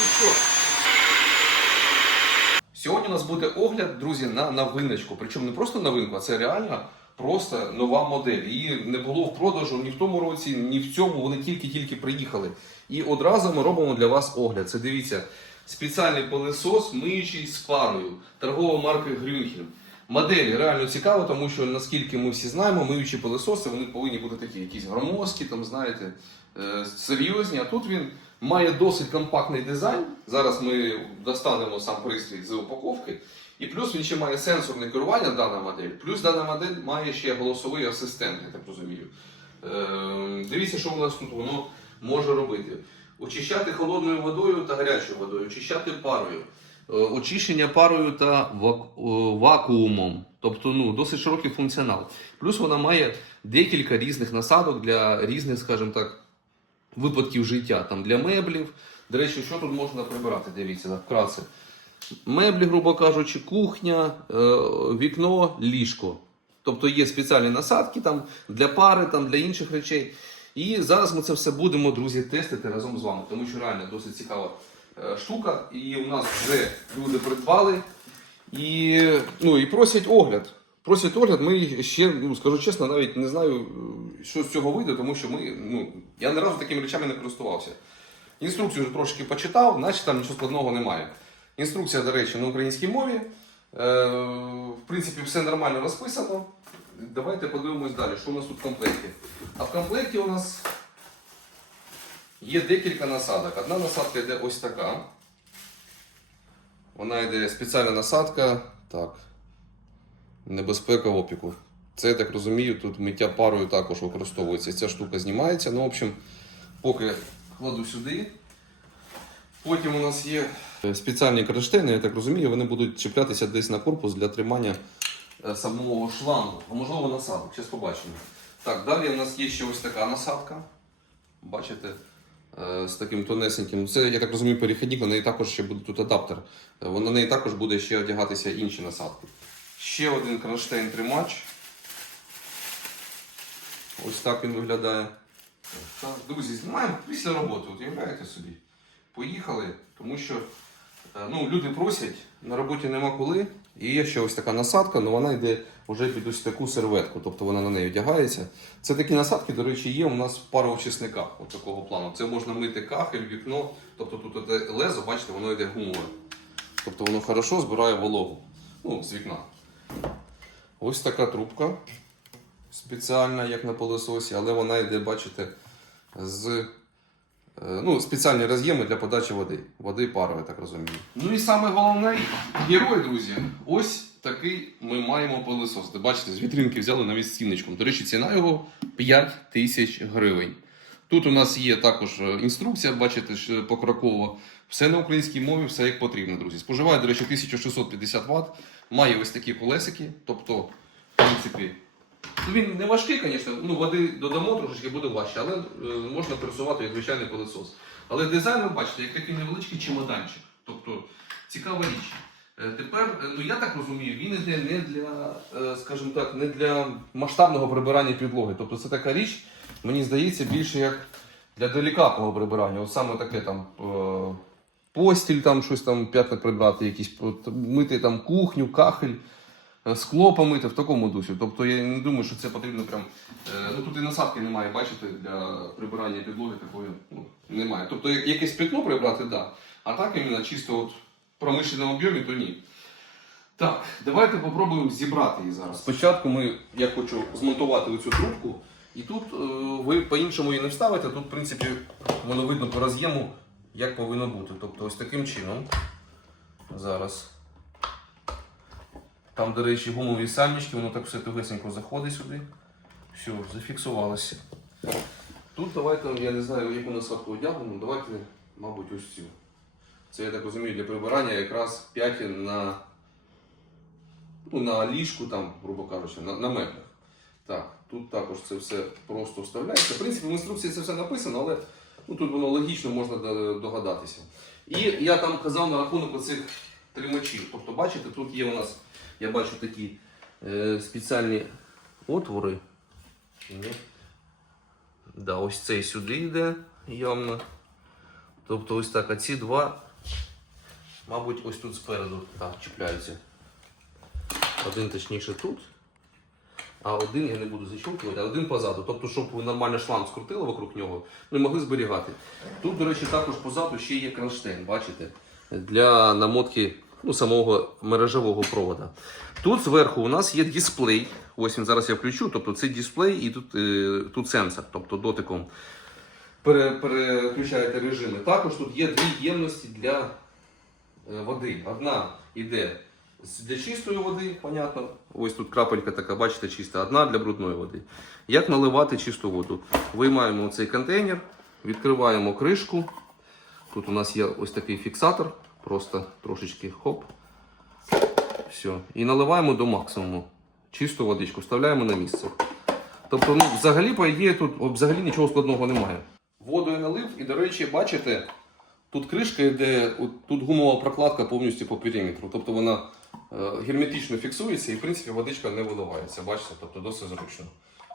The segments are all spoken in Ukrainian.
І все. Сьогодні у нас буде огляд, друзі, на новиночку. Причому не просто новинку, а це реально просто нова модель. Її не було в продажу ні в тому році, ні в цьому. Вони тільки-тільки приїхали. І одразу ми робимо для вас огляд. Це дивіться, спеціальний пилесос, миючий з парою, торгова марки Грюнхен. Модель реально цікава, тому що наскільки ми всі знаємо, миючі пилесоси вони повинні бути такі, якісь громоздкі, там знаєте, е, серйозні. А тут він має досить компактний дизайн. Зараз ми достанемо сам пристрій з упаковки. І плюс він ще має сенсорне керування дана модель. Плюс дана модель має ще голосовий асистент, я так розумію. Е, дивіться, що у нас тут воно може робити. Очищати холодною водою та гарячою водою, очищати парою. Е, Очищення парою та вакуумом. Тобто ну, досить широкий функціонал. Плюс вона має декілька різних насадок для різних, скажімо так, випадків життя. Там для меблів. До речі, що тут можна прибирати? Дивіться, так, вкратце. Меблі, грубо кажучи, кухня, е, вікно, ліжко. Тобто є спеціальні насадки там для пари, там для інших речей. І зараз ми це все будемо, друзі, тестити разом з вами, тому що реально досить цікава е, штука. І у нас вже люди придбали і, ну, і просять огляд. Просять огляд, ми ще, ну, скажу чесно, навіть не знаю, е, що з цього вийде, тому що ми, ну, я ні разу такими речами не користувався. Інструкцію вже трошки почитав, наче там нічого складного немає. Інструкція, до речі, на українській мові. Е, в принципі, все нормально розписано. Давайте подивимось далі, що у нас тут в комплекті. А в комплекті у нас є декілька насадок. Одна насадка йде ось така. Вона йде спеціальна насадка. Так. Небезпека опіку. Це, я так розумію, тут миття парою також використовується. Ця штука знімається. Ну, в общем, поки кладу сюди. Потім у нас є спеціальні кронштейни, я так розумію, вони будуть чіплятися десь на корпус для тримання е, самого шлангу, а можливо насадок. Зараз побачимо. Так, далі у нас є ще ось така насадка. Бачите? Е, З таким тонесеньким. Це, я так розумію, перехідник, на неї також ще буде тут адаптер. Е, На неї також буде ще одягатися інші насадки. Ще один кронштейн тримач. Ось так він виглядає. Так, друзі, знімаємо після роботи, от уявляєте собі. Поїхали, тому що е, ну, люди просять, на роботі нема коли. І є ще ось така насадка, але вона йде вже під ось таку серветку, тобто вона на неї одягається. Це такі насадки, до речі, є у нас в пароочисниках от такого плану. Це можна мити кахель, вікно, тобто тут лезо, бачите, воно йде гумове. Тобто воно хорошо збирає вологу ну, з вікна. Ось така трубка спеціальна, як на пилососі, але вона йде, бачите, з ну, спеціальні роз'єми для подачі води. Води пару, я так розумію. Ну і саме головне герой, друзі. Ось такий ми маємо пилосос. Ти бачите, з вітринки взяли навіть з ціночком. До речі, ціна його 5 тисяч гривень. Тут у нас є також е, інструкція, бачите, ж, покроково. Все на українській мові, все як потрібно, друзі. Споживає, до речі, 1650 Вт. Має ось такі колесики. Тобто, в принципі, Він не важкий, звісно, ну, води додамо трошечки буде важче, але е, можна пересувати як звичайний пилосос. Але дизайн ви бачите, як такий невеличкий чемоданчик. Тобто цікава річ. Е, Тепер, е, ну я так розумію, він іде не для, е, скажімо так, не для масштабного прибирання підлоги. Тобто це така річ, мені здається, більше як для делікатного прибирання. От саме таке там е, постіль, там щось там п'ятне прибрати, якісь мити там кухню, кахель скло помити в такому дусі. Тобто я не думаю, що це потрібно прям. е, Ну тут і насадки немає, бачите, для прибирання підлоги такої ну, немає. Тобто якесь пятно прибрати. Да. А так іменно чисто от промишленому об'ємі, то ні. Так, давайте попробуємо зібрати її зараз. Спочатку ми, я хочу змонтувати оцю трубку, і тут е, ви по-іншому її не вставите. Тут, в принципі, воно видно по роз'єму, як повинно бути. Тобто ось таким чином. Зараз. Там, до речі, гумові сальнички, воно так все тугесенько заходить сюди. Все, зафіксувалося. Тут давайте, я не знаю, яку насадку одягнемо, давайте, мабуть, ось цю. Це, я так розумію, для прибирання якраз 5 на, ну, на ліжку, там, грубо кажучи, на, на меблях. Так, тут також це все просто вставляється. В принципі, в інструкції це все написано, але ну, тут воно логічно можна догадатися. І я там казав на рахунок оцих тримачів. Тобто, бачите, тут є у нас, я бачу такі е, спеціальні отвори. Да, ось цей сюди йде явно. Тобто ось так, а ці два, мабуть, ось тут спереду так, чіпляються. Один точніше тут. А один я не буду зачовкувати, а один позаду. Тобто, щоб ви нормально шланг скрутили вокруг нього, і могли зберігати. Тут, до речі, також позаду ще є кронштейн, бачите? Для намотки ну, самого мережевого провода. Тут зверху у нас є дисплей. Ось він зараз я включу. Тобто це дисплей і тут, е, тут сенсор, тобто дотиком переключаєте режими. Також тут є дві ємності для е, води. Одна йде для чистої води, понятно. Ось тут крапелька така, бачите, чиста, одна для брудної води. Як наливати чисту воду? Виймаємо цей контейнер, відкриваємо кришку. Тут у нас є ось такий фіксатор, просто трошечки хоп. Все. І наливаємо до максимуму. Чисту водичку, вставляємо на місце. Тобто, ну, взагалі, по ідеї, тут взагалі нічого складного немає. Воду я налив, і, до речі, бачите, тут кришка йде, тут гумова прокладка повністю по периметру. Тобто вона е, герметично фіксується і, в принципі, водичка не виливається. Бачите, тобто досить зручно.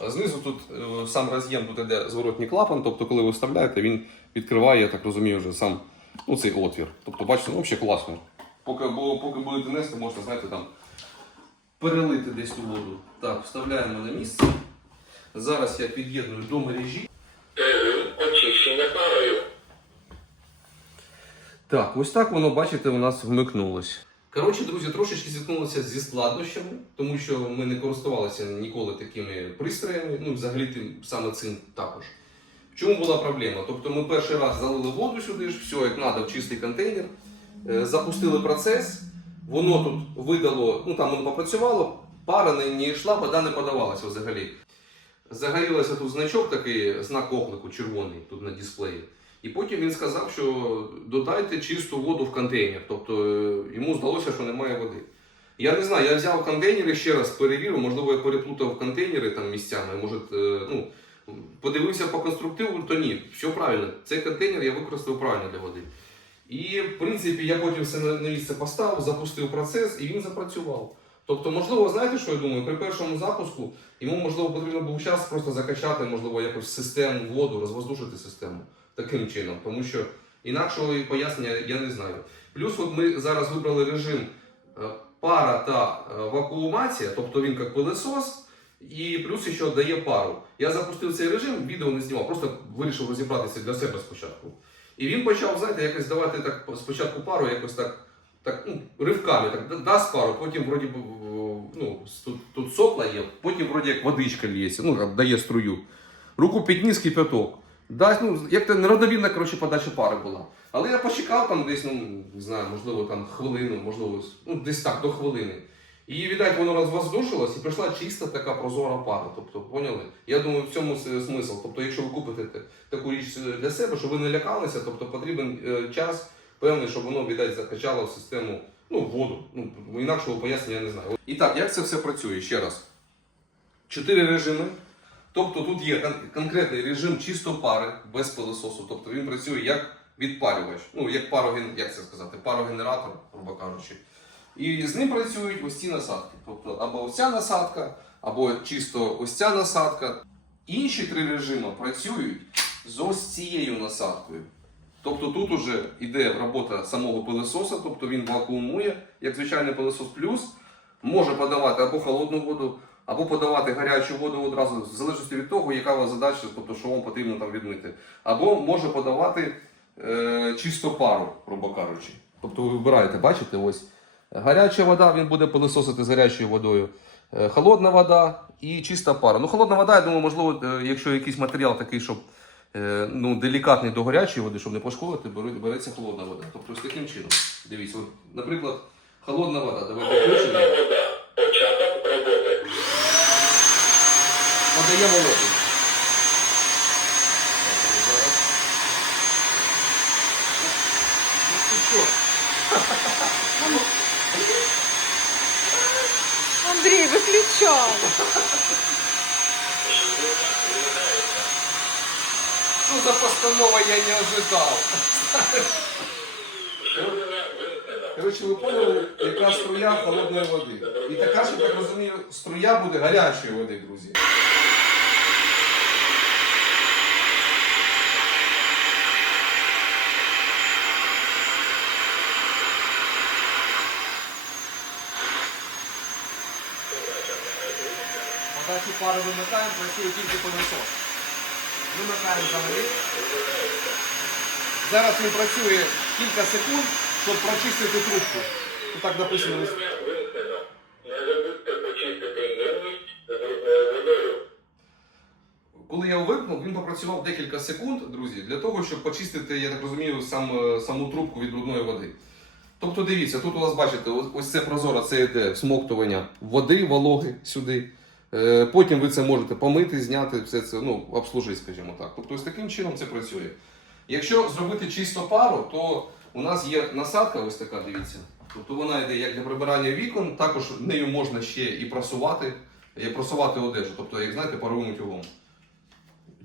А знизу тут е, сам роз'єм тут іде зворотній клапан, тобто, коли ви вставляєте, він відкриває, я так розумію, вже сам ну, цей отвір. Тобто, бачите, ну, взагалі класно. Поки, бо, поки будете нести, можна, знаєте, там перелити десь ту воду. Так, вставляємо на місце. Зараз я під'єдную до мережі. Очищення. Так, ось так воно, бачите, у нас вмикнулось. Коротше, друзі, трошечки зіткнулися зі складнощами, тому що ми не користувалися ніколи такими пристроями, ну, взагалі тим саме цим також. В чому була проблема? Тобто ми перший раз залили воду сюди ж, все як треба, в чистий контейнер, е, запустили процес, воно тут видало, ну там воно попрацювало, пара не, не йшла, вода не подавалася взагалі. Загорілося тут значок такий, знак оклику червоний тут на дисплеї. І потім він сказав, що додайте чисту воду в контейнер. Тобто е, йому здалося, що немає води. Я не знаю, я взяв контейнери ще раз перевірив, можливо, я переплутав контейнери там місцями, може, е, ну, подивився по конструктиву, то ні, все правильно. Цей контейнер я використав правильно для води. І, в принципі, я потім все на місце поставив, запустив процес і він запрацював. Тобто, можливо, знаєте, що я думаю? При першому запуску йому, можливо, потрібно був час просто закачати, можливо, якось систему воду, розвоздушити систему таким чином, тому що інакшого пояснення я не знаю. Плюс, от ми зараз вибрали режим е, пара та е, вакуумація, тобто він як пилесос, і плюс ще дає пару. Я запустив цей режим, відео не знімав, просто вирішив розібратися для себе спочатку. І він почав, знаєте, якось давати так спочатку пару, якось так, так ну, ривками, так дасть пару, потім вроді ну, тут, тут сопла є, потім вроді як водичка лється, ну, дає струю. Руку підніс кипяток. Дасть, ну, як то неравномірна коротше, подача пари була. Але я почекав там десь, ну, не знаю, можливо, там хвилину, можливо, ну, десь так, до хвилини. І, віддать, воно розвоздушилось і прийшла чиста така прозора пара. Тобто, поняли? Я думаю, в цьому смисл. Тобто, якщо ви купите таку річ для себе, щоб ви не лякалися, тобто потрібен е, час певний, щоб воно, віддать, закачало в систему ну, воду. Ну, інакшого пояснення я не знаю. І так, як це все працює? Ще раз. Чотири режими. Тобто тут є кон- конкретний режим чисто пари без пилососу. Тобто він працює як відпарювач, ну як пароген, як це сказати, парогенератор, грубо кажучи. І з ним працюють ось ці насадки. Тобто або ось ця насадка, або чисто ось ця насадка. Інші три режими працюють з ось цією насадкою. Тобто тут уже йде робота самого пилососа, тобто він вакуумує, як звичайний пилосос плюс, може подавати або холодну воду, або подавати гарячу воду одразу, в залежності від того, яка у вас задача, тобто що вам потрібно там відмити. Або може подавати е, чисто пару, грубо кажучи. Тобто ви вибираєте, бачите, ось гаряча вода, він буде пилососити з гарячою водою. Е, Холодна вода і чиста пара. Ну, холодна вода, я думаю, можливо, е, якщо якийсь матеріал такий, щоб е, ну, делікатний до гарячої води, щоб не пошкодити, береться холодна вода. Тобто ось таким чином. Дивіться, от, наприклад, холодна вода. Давайте включимо. Холодна вода. Початок роботи. Подаємо воду. Зараз. Ну, ти що? Андрій, виключай. Що за постанова я не ожидав? Коротше, ви поняли, яка струя холодної води. І така ж, я так розумію, струя буде гарячої води, друзі. Дачу пари вимикаємо, працює тільки пилосос. Вимикаємо взагалі. Зараз він працює кілька секунд, щоб прочистити трубку. Тут так написано. Коли я вимкнув, він попрацював декілька секунд, друзі, для того, щоб почистити, я так розумію, сам, е, саму трубку від брудної води. Тобто дивіться, тут у вас бачите, ось це прозоро, це йде всмоктування води, вологи сюди. Е, Потім ви це можете помити, зняти, все це, ну, обслужити, скажімо так. Тобто ось таким чином це працює. Якщо зробити чисто пару, то у нас є насадка, ось така, дивіться. Тобто вона йде як для прибирання вікон, також нею можна ще і просувати, і просувати одежу, тобто, як знаєте, паровим утюгом.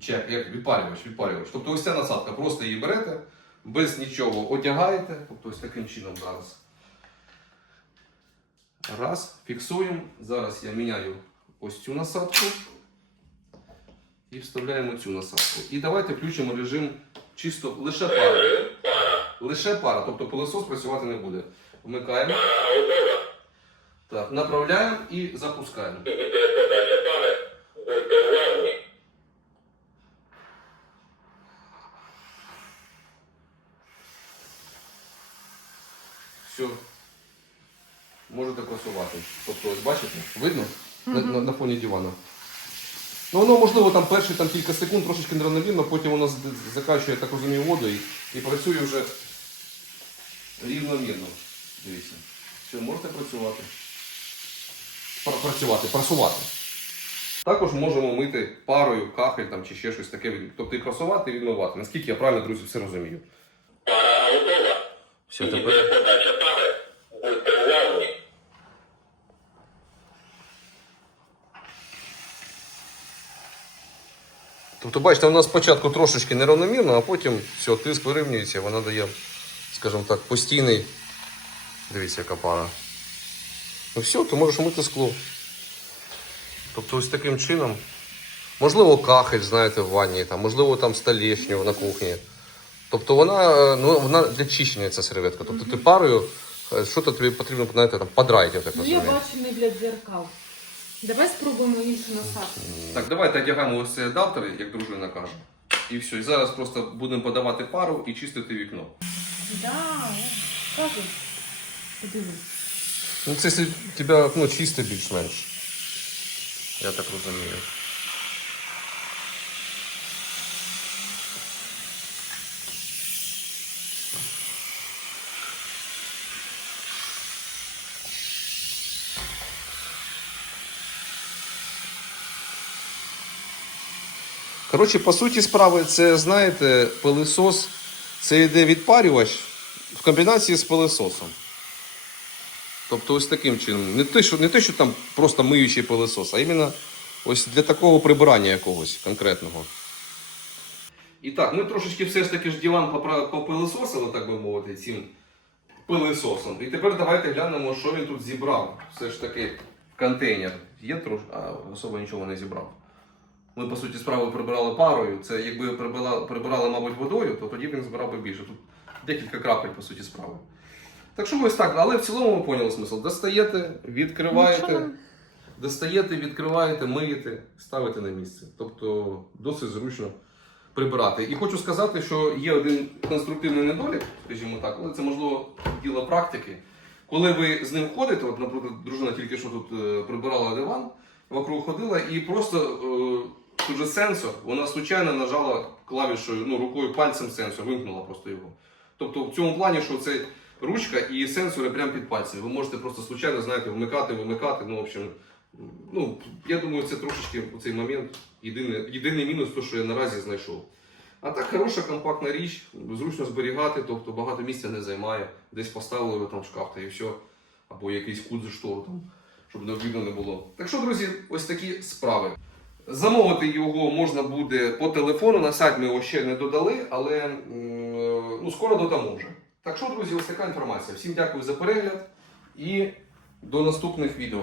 Чи як, як відпарювач, відпарювач. Тобто ось ця насадка, просто її берете, без нічого одягаєте, тобто ось таким чином зараз. Раз, фіксуємо. Зараз я міняю ось цю насадку і вставляємо цю насадку. І давайте включимо режим чисто лише пара. Лише пара, тобто пилосос працювати не буде. Вмикаємо, так, направляємо і запускаємо. Все. Можете просувати. Тобто, ось бачите, видно на, на, на фоні дивана. Ну, воно, можливо, там перші там, кілька секунд трошечки неравномірно, потім воно закачує, я так розумію, воду і, і працює вже рівномірно. Дивіться. Все, можете працювати. Пр- Працювати, прасувати. Також можемо мити парою, кахель там, чи ще щось таке. Тобто і прасувати, і відмивати. Наскільки я правильно, друзі, все розумію. Пара готова. Все, тепер. подача пари. Будьте уважні. Тобто, бачите, нас спочатку трошечки неравномірно, а потім все, тиск вирівнюється, вона дає, скажімо так, постійний. Дивіться, яка пара. Ну все, ти можеш мити скло. Тобто ось таким чином. Можливо, кахель, знаєте, в ванні, там, можливо, там столешню на кухні. Тобто вона, е, ну, вона для чищення ця серветка. Тобто ти парою, е, що то тобі потрібно, знаєте, там, подрайти, я так Ну, бачу не для дзеркал. Давай спробуємо іншу насадку. Так, давайте одягаємо ось цей адаптер, як дружина каже. І все. І зараз просто будемо подавати пару і чистити вікно. Да, кажу. Подивись. Ну, це якщо у тебе окно чисте більш-менш. Я так розумію. Коротше, по суті справи, це, знаєте, пилисос, це йде відпарювач в комбінації з пилисосом. Тобто ось таким чином. Не те, що, не те, що там просто миючий пилисос, а іменно ось для такого прибирання якогось конкретного. І так, ми трошечки все ж таки ж попра- попилисосили, так би мовити, цим пилисосом. І тепер давайте глянемо, що він тут зібрав. Все ж таки контейнер. Є трошки, а особо нічого не зібрав. Ми, по суті, справи прибирали парою. Це якби прибирали, прибирали, мабуть, водою, то тоді він збирав би більше. Тут декілька крапель, по суті, справи. Так що ось так, але в цілому ви поняли смисл. Достаєте, відкриваєте, Нічого. достаєте, відкриваєте, миєте, ставите на місце. Тобто досить зручно прибирати. І хочу сказати, що є один конструктивний недолік, скажімо так, але це можливо діло практики. Коли ви з ним ходите, от, наприклад, дружина тільки що тут е, прибирала диван, вокруг ходила і просто е, тут же сенсор, вона случайно нажала клавішою, ну, рукою пальцем сенсор, вимкнула просто його. Тобто в цьому плані, що це ручка і сенсори прямо під пальцем. Ви можете просто случайно, знаєте, вмикати, вимикати. Ну, в общем, ну, я думаю, це трошечки у цей момент єдиний, єдиний мінус, то, що я наразі знайшов. А так хороша компактна річ, зручно зберігати, тобто багато місця не займає. Десь поставили його там шкаф та і все. Або якийсь кут за штору там, щоб не видно не було. Так що, друзі, ось такі справи. Замовити його можна буде по телефону. На сайт ми його ще не додали, але е, ну, скоро додамо вже. Так що, друзі, ось така інформація. Всім дякую за перегляд і до наступних відео.